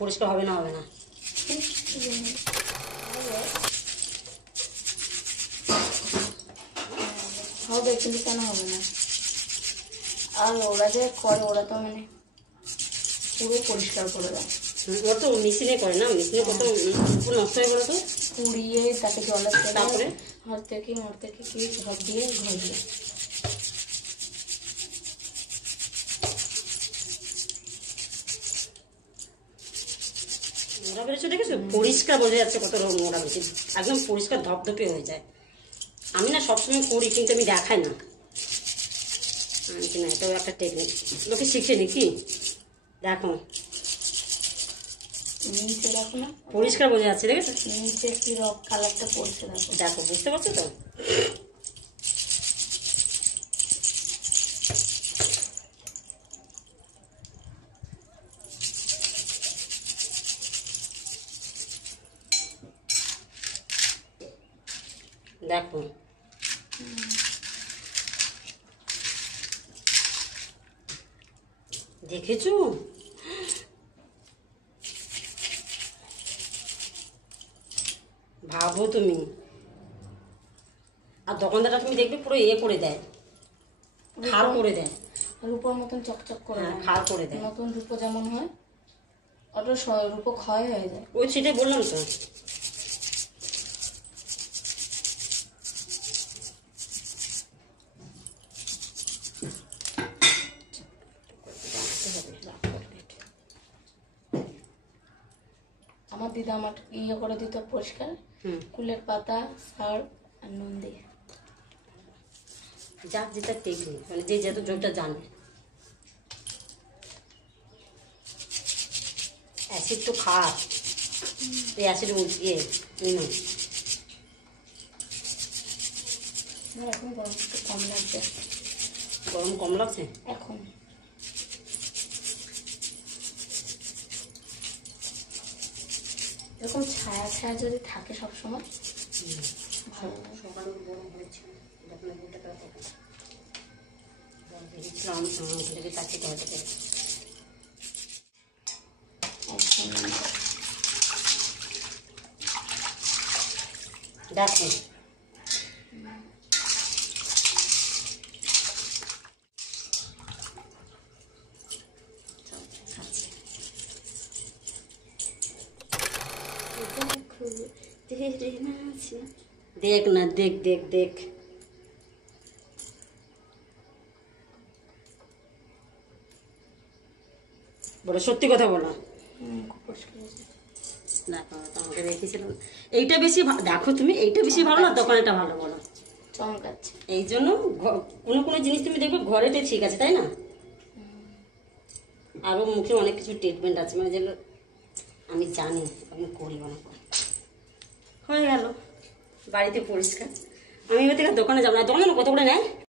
পরিষ্কার হবে না হবে, কিন্তু কেন হবে না? আর ওরা যে করে, ওরা তো মানে পুরো পরিষ্কার করে দেয়। ওরা তো মেশিনে করে না, মেশিনে কত নষ্ট হয়ে গেলো তো, পুড়িয়ে তাকে জলের তারপরে হাত থেকে কি সব দিয়ে ঘর দিয়ে। নোংরা বেরোচ্ছে দেখেছো, পরিষ্কার বোঝা যাচ্ছে কত নোংরা বেরোচ্ছে, একদম পরিষ্কার ধপধপে হয়ে যায়। আমি না সবসময় করি, কিন্তু আমি দেখাই না। না, এটাও একটা টেকনিক, লোকে শিখে নি কি। দেখো নিচে দেখো না, পরিষ্কার বোঝা যাচ্ছে, দেখেছো নিচে কি রক কালারটা পড়ছে, দেখো। দেখো, বুঝতে পারছো তো? দেখো দেখেছো, ভাবো তুমি। আর দোকানদারটা তুমি দেখবে পুরো করে দেয়, খাল করে দেয়, রূপোর মতন চকচক করে, খাল করে দেয়। নতুন রূপো যেমন হয়, ওটা রূপো ক্ষয় হয়ে যায়। ওই সেটাই বললাম তো। আমার দিদা আমার করে দিত পরিষ্কার, কুলের পাতা, সার্ফ আর নুন দিয়ে। যার যেটা টেকনিক, মানে যে যত যোগটা জানে। অ্যাসিড তো খারাপ, এই অ্যাসিড এখন গরম একটু কম লাগছে। গরম কম লাগছে এখন। এরকম ছায়া ছায়া যদি থাকে সবসময় ভালো। সকালে গরম হয়েছে, দেখো দেখ না, দেখ দেখ দেখ, বলো সত্যি কথা বলো। দেখো তোমাকে দেখেছিলাম, এইটা বেশি দেখো তুমি, এইটা বেশি ভালো না দোকানেটা ভালো? বলো চমকাচ্ছে। এই জন্য কোনো কোনো জিনিস তুমি দেখবে ঘরেতে ঠিক আছে, তাই না? আরো মুখে অনেক কিছু ট্রিটমেন্ট আছে, মানে যেগুলো আমি জানি, আমি করি মনে করি। হয়ে গেল বাড়িতে পরিষ্কার। আমি এবার থেকে দোকানে যাবো না, দোকানে কত করে নেয়?